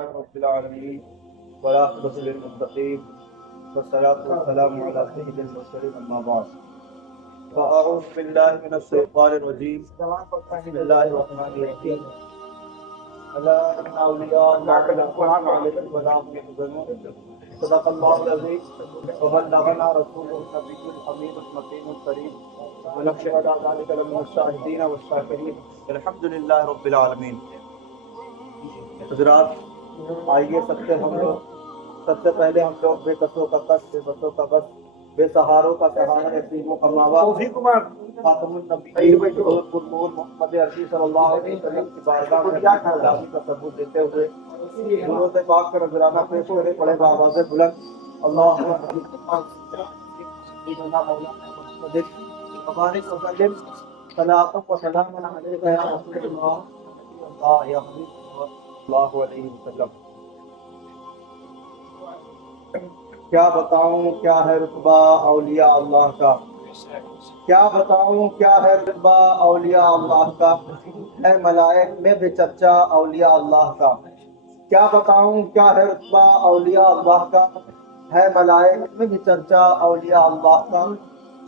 لله رب العالمين والعاقبة للمتقين والصلاة والسلام على سيد المرسلين أما بعد فأعوذ بالله من الشيطان الرجيم بسم الله الرحمن الرحيم ألا إن أولياء الله لا خوف عليهم ولا هم يحزنون صدق الله العظيم وبلغنا رسوله النبي الأمين المكين الكريم ونحن على ذلك لمن الشاهدين والشاكرين الحمد لله رب العالمين. حضرات آئیے سب سے پہلے ہم لوگ بے کسوں کا کس بے بسوں کا بس بے سہاروں کا سہارا یتیموں کا ماوا خاتم النبی محمد عربی صلی اللہ علیہ وسلم کی بارگاہ میں الہی کا ثبوت دیتے ہوئے درود پاک کا نذرانہ پیش کرے پڑے بآواز بلند اللہم مبارک وسلم صلاۃ و سلام علیک یا رسول اللہ یا حبیب اللہ علیہ وسلم. کیا بتاؤں کیا ہے رتبہ اولیاء اللہ کا، کیا بتاؤں کیا ہے رتبہ اولیاء اللہ کا، ہے ملائک میں بھی چرچا اولیاء اللہ کا. کیا بتاؤں کیا ہے رتبہ اولیاء اللہ کا، ہے ملائک میں بھی چرچا اولیاء اللہ کا.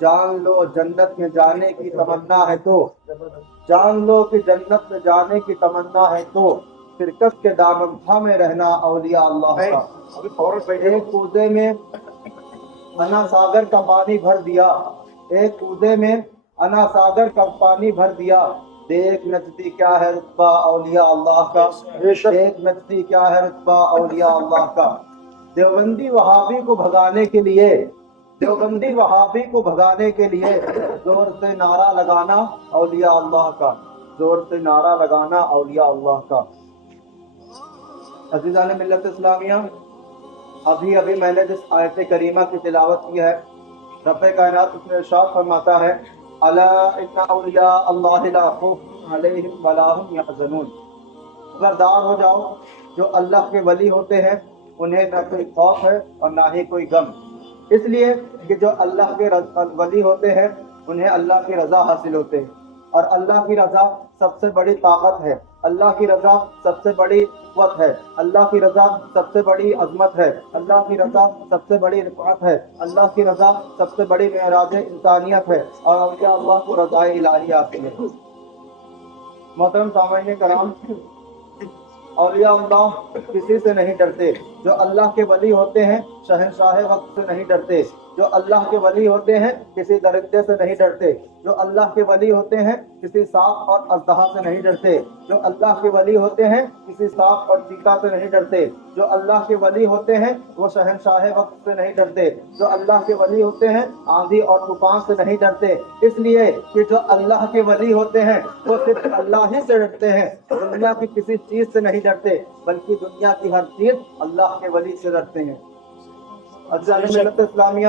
جان لو جنت میں جانے کی تمنا ہے تو، جان لو کہ جنت میں جانے کی تمنا ہے تو پھر کس کے دامن تھامے رہنا اولیاء اللہ کا. ایک کوزے میں انا ساگر کا پانی بھر دیا، ایک کوزے میں انا ساگر کا پانی بھر دیا. دیکھ نچتی کیا ہے رتبہ اولیاء اللہ کا، دیکھ نچتی کیا ہے رتبہ اولیاء اللہ کا. دیوبندی وہابی کو بھگانے کے لیے، دیوبندی وہابی کو بھگانے کے لیے زور سے نعرہ لگانا اولیاء اللہ کا، زور سے نعرہ لگانا اولیاء اللہ کا. عزیزان ملت اسلامیہ، ابھی میں نے جس آیت کریمہ کی تلاوت کی ہے، رب کائنات اس میں ارشاد فرماتا ہے الا ان اولیاء اللہ لا خوف علیہم ولا هم يحزنون. خبردار ہو جاؤ، جو اللہ کے ولی ہوتے ہیں انہیں نہ کوئی خوف ہے اور نہ ہی کوئی غم. اس لیے کہ جو اللہ کے ولی ہوتے ہیں انہیں اللہ کی رضا حاصل ہوتے ہیں، اور اللہ کی رضا سب سے بڑی طاقت ہے، اللہ کی رضا سب سے بڑی قوت ہے، اللہ کی رضا سب سے بڑی عظمت ہے، اللہ کی رضا سب سے بڑی رفعت ہے، اللہ کی رضا سب سے بڑی معراج انسانیت ہے، اور اولیاء اللہ کو رضا الہی حاصل ہے. محترم سامعین کرام، اولیاء اللہ کسی سے نہیں ڈرتے. جو اللہ کے ولی ہوتے ہیں شہنشاہ وقت سے نہیں ڈرتے، جو اللہ کے ولی ہوتے ہیں کسی درندے سے نہیں ڈرتے، جو اللہ کے ولی ہوتے ہیں کسی سانپ اور اژدہا سے نہیں ڈرتے، جو اللہ کے ولی ہوتے ہیں کسی سانپ اور چیتا سے نہیں ڈرتے، جو اللہ کے ولی ہوتے ہیں وہ شہنشاہ وقت سے نہیں ڈرتے، جو اللہ کے ولی ہوتے ہیں آندھی اور طوفان سے نہیں ڈرتے. اس لیے کہ جو اللہ کے ولی ہوتے ہیں وہ صرف اللہ ہی سے ڈرتے ہیں، دنیا کی کسی چیز سے نہیں ڈرتے، بلکہ دنیا کی ہر چیز اللہ کے ولی سے ڈرتے ہیں. عزیزان ملت اسلامیہ،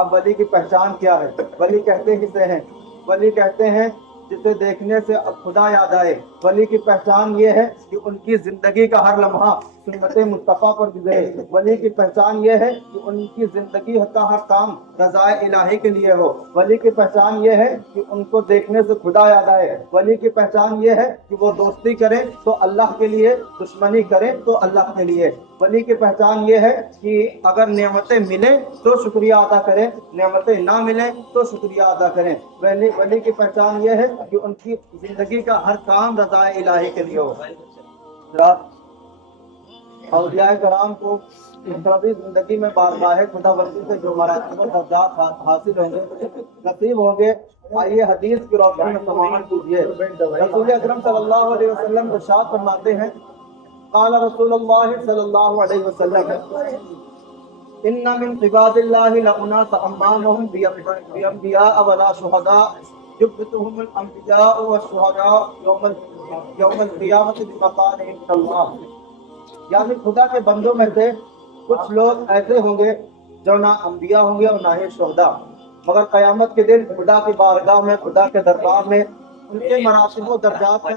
اب ولی کی پہچان کیا ہے؟ ولی کہتے کسے ہیں؟ ولی کہتے ہیں جسے دیکھنے سے خدا یاد آئے. ولی کی پہچان یہ ہے کہ ان کی زندگی کا ہر لمحہ سنت مصطفیٰ پر گزرے. ولی کی پہچان یہ ہے کہ ان کی زندگی کا ہر کام رضا الہی کے لیے ہو. ولی کی پہچان یہ ہے کہ ان کو دیکھنے سے خدا یاد آئے. ولی کی پہچان یہ ہے کہ وہ دوستی کرے تو اللہ کے لیے، دشمنی کرے تو اللہ کے لیے. ولی کی پہچان یہ ہے کہ اگر نعمتیں ملیں تو شکریہ ادا کریں، نعمتیں نہ ملیں تو شکریہ ادا کریں. ولی کی پہچان یہ ہے کہ ان کی زندگی کا ہر کام رضا الہی کے لیے ہو. اولیاء کرام کو انفرادی زندگی میں بارگاہ خدا بندی سے جو مراتب و درجات حاصل ہوں گے، نصیب ہوں گے، آئیے حدیث کی روشنی میں تمام کیجیے. رسول اکرم صلی اللہ علیہ وسلم ارشاد فرماتے ہیں، قال رسول اللہ صلی اللہ علیہ وسلم ان من عباد اللہ لاناس امانهم بانبیاء ولا شہداء یبعثهم الانبیاء والشہداء یوم القیامۃ بمقام عند اللہ. یعنی خدا کے بندوں میں سے کچھ لوگ ایسے ہوں گے جو نہ انبیاء ہوں گے اور نہ ہی شہداء، مگر قیامت کے دن خدا کی بارگاہ میں، خدا کے دربار میں ان کے مراتب و درجات میں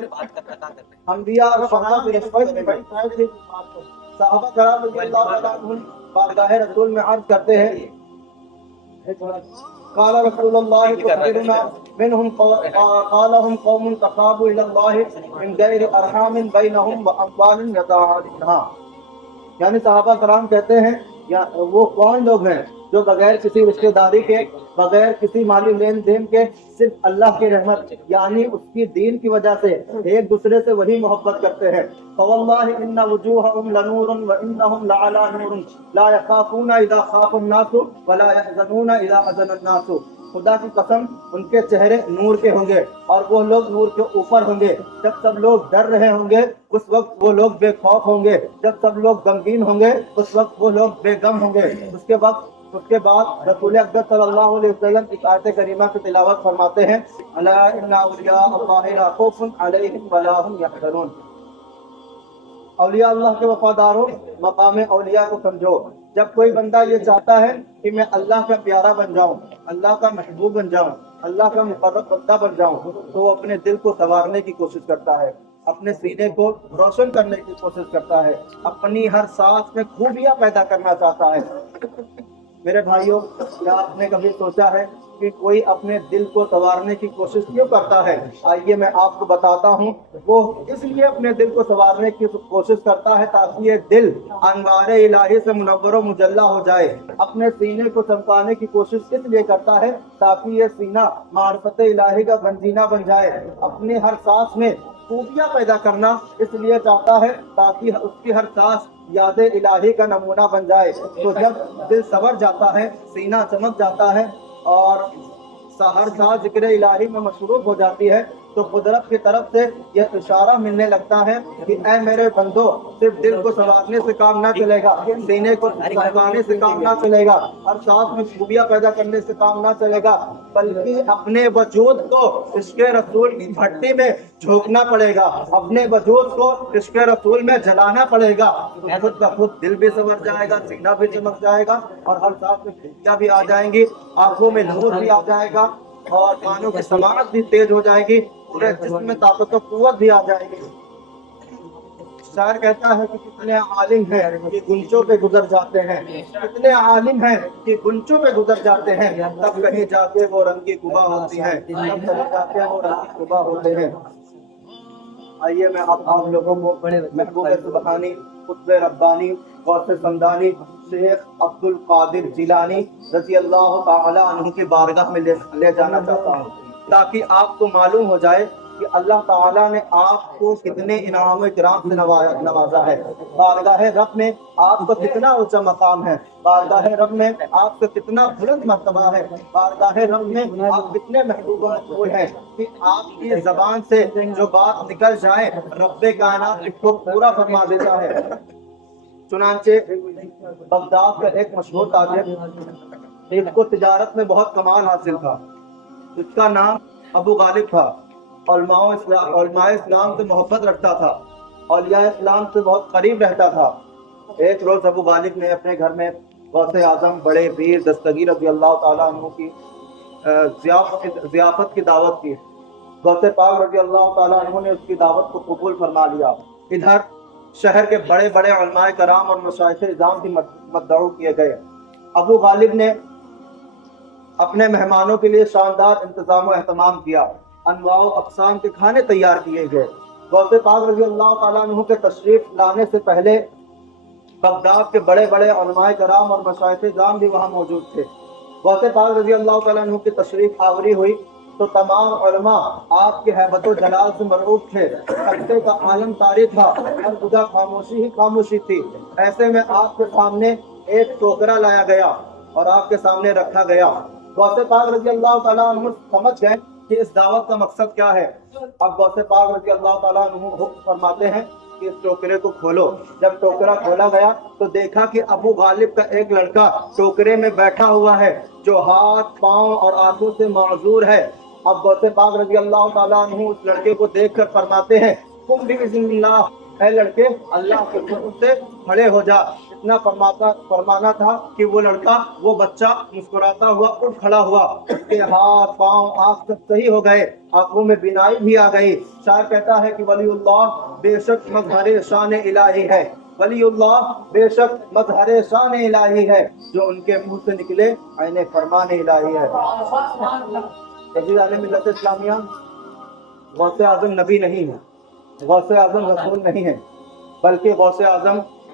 انبیاء اور شہداء کی نسبت میں بڑی فائدہ. صحابہ کرام رضی اللہ تعالیٰ عنہم بارگاہ رسول میں عرض کرتے ہیں، قال رسول اللہ تخبرنا منهم قالهم قوم تقابوا الى الله من غير ارحام بينهم واموال يتعالونها. یعنی صحابہ کرام کہتے ہیں یا وہ کون لوگ ہیں جو بغیر کسی رشتہ داری کے، بغیر کسی مالی لین دین کے، صرف اللہ کی رحمت یعنی اس کی دین کی وجہ سے ایک دوسرے سے وہی محبت کرتے ہیں. فواللہ ان وجوہہم لنور وانہم لعلی نور لا یخافون اذا خاف الناس ولا يحزنون اذا حزن الناس. خدا کی قسم ان کے چہرے نور کے ہوں گے اور وہ لوگ نور کے اوپر ہوں گے. جب سب لوگ ڈر رہے ہوں گے اس وقت وہ لوگ بے خوف ہوں گے. جب سب لوگ غمگین ہوں گے اس وقت وہ لوگ بے غم ہوں گے. اس کے بعد رسول اکرم صلی اللہ علیہ وسلم اس آیت کریمہ کی تلاوت فرماتے ہیں الا ان اولیاء اللہ لا خوف علیہم ولا هم يحزنون. اولیاء اللہ کے وفاداروں، مقام اولیاء کو سمجھو. جب کوئی بندہ یہ چاہتا ہے کہ میں اللہ کا پیارا بن جاؤں، اللہ کا محبوب بن جاؤں، اللہ کا مقرب بندہ بن جاؤں، تو وہ اپنے دل کو سنوارنے کی کوشش کرتا ہے، اپنے سینے کو روشن کرنے کی کوشش کرتا ہے، اپنی ہر سانس میں خوبیاں پیدا کرنا چاہتا ہے. میرے بھائیوں، کیا آپ نے کبھی سوچا ہے کہ کوئی اپنے دل کو سنوارنے کی کوشش کیوں کرتا ہے؟ آئیے میں آپ کو بتاتا ہوں. وہ اس لیے اپنے دل کو سنوارنے کی کوشش کرتا ہے تاکہ یہ دل انوار الہی سے منور و مجلہ ہو جائے. اپنے سینے کو چمکانے کی کوشش اس لیے کرتا ہے تاکہ یہ سینہ معرفت الہی کا گنجینہ بن جائے. اپنے ہر سانس میں خوبیاں پیدا کرنا اس لیے چاہتا ہے تاکہ اس کی ہر سانس یاد الہی کا نمونہ بن جائے. تو جب دل سنور جاتا ہے، سینہ چمک جاتا ہے اور ہر سانس ذکر الہی میں مصروف ہو جاتی ہے، تو قدرت کی طرف سے یہ اشارہ ملنے لگتا ہے کہ اے میرے بندو، صرف دل کو سنوارنے سے کام نہ چلے گا، سینے کو چمکانے سے کام نہ چلے گا، ہر سانس میں خوبیاں پیدا کرنے سے کام نہ چلے گا، بلکہ اپنے وجود کو عشق رسول کی بھٹی میں جھونکنا پڑے گا، اپنے وجود کو عشق رسول میں جلانا پڑے گا. خود بخود دل بھی سنور جائے گا، سینہ بھی چمک جائے گا اور ہر سانس میں خوبیاں بھی آ جائیں گی، آنکھوں میں نور بھی آ جائے گا اور کانوں کی سماعت بھی تیز ہو جائے گی، پورے جسم میں طاقت و قوت بھی آ جائے گی. شاعر کہتا ہے کہ کتنے عالم ہیں کہ گنچوں پہ گزر جاتے ہیں، کتنے عالم ہیں کہ گنچوں پہ گزر جاتے ہیں، تب کہیں جا کے وہ رنگی قبا ہوتی ہیں، تب کہیں جا کے وہ رنگی قبا ہوتے ہیں. آئیے میں آپ لوگوں کو محبوب سبحانی، قطب ربانی، غوث سمدانی، شیخ عبد القادر جیلانی رضی اللہ تعالی عنہ کی بارگاہ میں لے جانا چاہتا ہوں تاکہ آپ کو معلوم ہو جائے کہ اللہ تعالیٰ نے آپ کو کتنے انعام و اکرام سے نوازا ہے. بارگاہ رب میں آپ کا کتنا اونچا مقام ہے، بارگاہ رب میں آپ کا کتنا بلند مرتبہ ہے، بارگاہ رب میں آپ کتنے محبوب و مقبول ہیں کہ آپ کی زبان سے جو بات نکل جائے رب کائنات اس کو پورا فرما دیتا ہے. چنانچہ بغداد کا ایک مشہور تاجر، اس کو تجارت میں بہت کمال حاصل تھا، اس کا نام ابو غالب تھا. علماء اسلام سے محبت رکھتا تھا، اولیاء اسلام سے بہت قریب رہتا تھا. ایک روز ابو غالب نے اپنے گھر میں غوث اعظم بڑے پیر دستگیر رضی اللہ تعالیٰ عنہ کی ضیافت کی دعوت کی. غوث پاک رضی اللہ تعالیٰ عنہ نے اس کی دعوت کو قبول فرما لیا. ادھر شہر کے بڑے بڑے علماء کرام اور مشائخ اعظام بھی مدعو کیے گئے. ابو غالب نے اپنے مہمانوں کے لیے شاندار انتظام و اہتمام کیا، انواع و اقسام کے کھانے تیار کیے گئے. غوث پاک رضی اللہ تعالیٰ عنہ کے تشریف لانے سے پہلے بغداد کے بڑے بڑے علماء کرام اور مشائخ اعظام بھی وہاں موجود تھے. غوث پاک رضی اللہ تعالیٰ عنہ کی تشریف آوری ہوئی تو تمام علماء آپ کے ہیبت و جلال سے مرعوب تھے. خطے کا عالم طاری تھا، ہر جگہ خاموشی ہی خاموشی تھی. ایسے میں آپ کے سامنے ایک ٹوکرا لایا گیا اور آپ کے سامنے رکھا گیا. غوث پاک رضی اللہ تعالیٰ عنہ سمجھ گئے کہ اس دعوت کا مقصد کیا ہے. اب غوث پاک رضی اللہ تعالیٰ عنہ حکم فرماتے ہیں کہ اس ٹوکرے کو کھولو. جب ٹوکرا کھولا گیا تو دیکھا کہ ابو غالب کا ایک لڑکا ٹوکرے میں بیٹھا ہوا ہے جو ہاتھ پاؤں اور آنکھوں سے معذور ہے. اب غوث پاک رضی اللہ تعالیٰ عنہ اس لڑکے کو دیکھ کر فرماتے ہیں تم بھی بسم اللہ، اے لڑکے اللہ کے حکم سے کھڑے ہو جا. اتنا فرمانا تھا کہ وہ لڑکا، وہ بچہ مسکراتا ہوا اٹھ کھڑا ہوا، اس کے ہاتھ پاؤں آنکھ سب صحیح ہو گئے، آنکھوں میں بینائی بھی آ گئی. شاعر کہتا ہے کہ ولی اللہ بے شک مظہر شان الہی ہے، ولی اللہ بے شک مظہر شان الہی ہے، جو ان کے منہ سے نکلے عین فرمان الہی ہے. عزیز اہل ملت اسلامیہ، غوث اعظم نبی نہیں ہے، غوث اعظم رسول نہیں ہے، بلکہ غوث اعظم